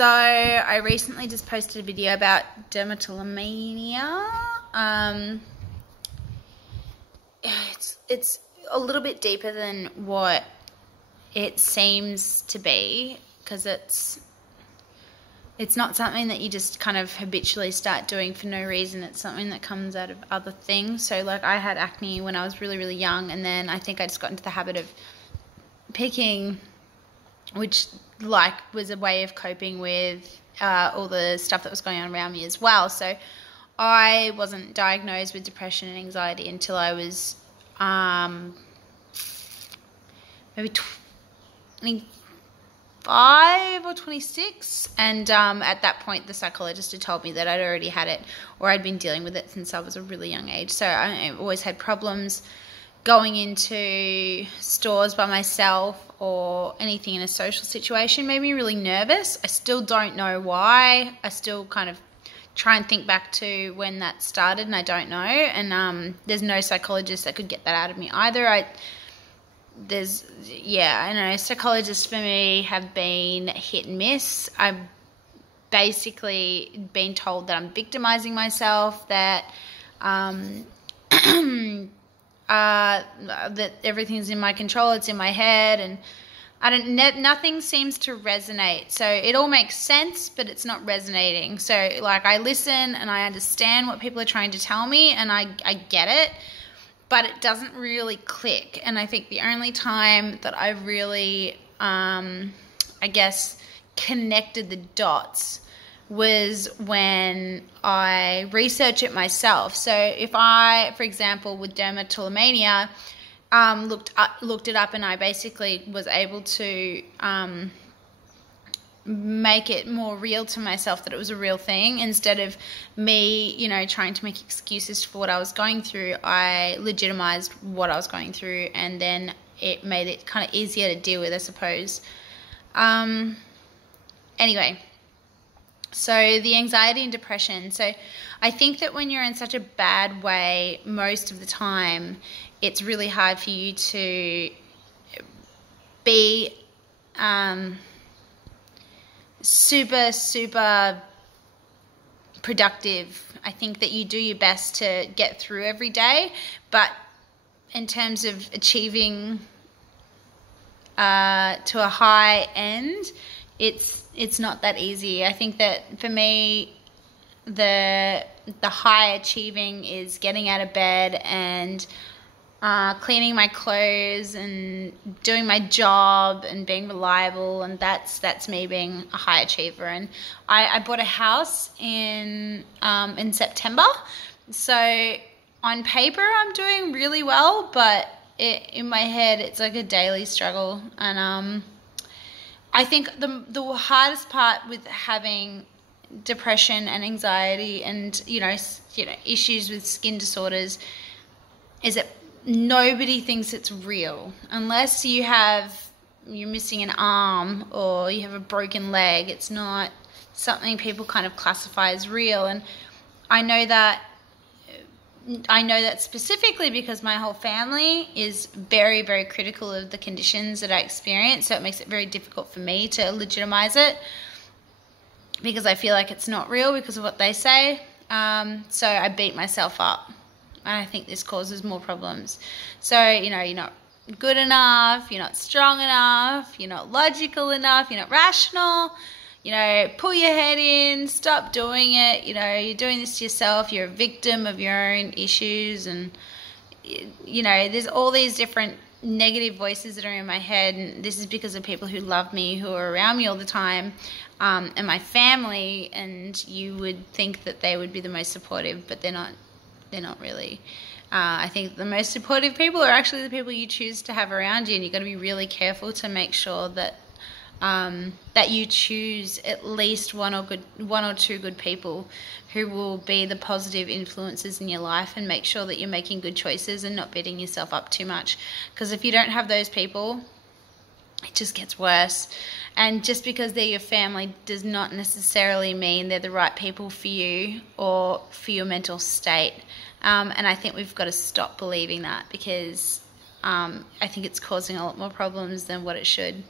So I recently just posted a video about dermatillomania. It's a little bit deeper than what it seems to be, because it's not something that you just kind of habitually start doing for no reason. It's something that comes out of other things. So like I had acne when I was really, really young, and then I think I just got into the habit of picking, which like was a way of coping with all the stuff that was going on around me as well. So I wasn't diagnosed with depression and anxiety until I was maybe 25 or 26, and at that point the psychologist had told me that I'd already had it, or I'd been dealing with it since I was a really young age. So I always had problems going into stores by myself or anything in a social situation. Made me really nervous. I still don't know why. I still kind of try and think back to when that started, and I don't know. And there's no psychologist that could get that out of me either. I know psychologists for me have been hit and miss. I've basically been told that I'm victimizing myself, that that everything's in my control, it's in my head, and nothing seems to resonate. So it all makes sense, but it's not resonating. So like I listen and I understand what people are trying to tell me, and I get it, but it doesn't really click. And I think the only time that I really, connected the dots was when I researched it myself. So if I, for example, with dermatillomania, looked it up, and I basically was able to make it more real to myself that it was a real thing, instead of me, trying to make excuses for what I was going through. I legitimized what I was going through, and then it made it kind of easier to deal with, I suppose. Anyway, so the anxiety and depression. So I think that when you're in such a bad way, most of the time, it's really hard for you to be super, super productive. I think that you do your best to get through every day, but in terms of achieving to a high end, it's not that easy. I think that for me, the high achieving is getting out of bed and cleaning my clothes and doing my job and being reliable, and that's me being a high achiever. And I bought a house in September, so on paper I'm doing really well, but in my head it's like a daily struggle. And I think the hardest part with having depression and anxiety and issues with skin disorders is that nobody thinks it's real unless you're missing an arm or you have a broken leg. It's not something people kind of classify as real. And I know that specifically because my whole family is very, very critical of the conditions that I experience, so it makes it very difficult for me to legitimize it, because I feel like it's not real because of what they say. So I beat myself up, and I think this causes more problems. So, you're not good enough, you're not strong enough, you're not logical enough, you're not rational. Pull your head in, stop doing it. You're doing this to yourself. You're a victim of your own issues. And, there's all these different negative voices that are in my head. And this is because of people who love me, who are around me all the time, and my family. And you would think that they would be the most supportive, but they're not. They're not really. I think the most supportive people are actually the people you choose to have around you. And you've got to be really careful to make sure that that you choose at least one or two good people who will be the positive influences in your life, and make sure that you're making good choices and not beating yourself up too much. Because if you don't have those people, it just gets worse. And just because they're your family does not necessarily mean they're the right people for you or for your mental state. And I think we've got to stop believing that, because I think it's causing a lot more problems than what it should.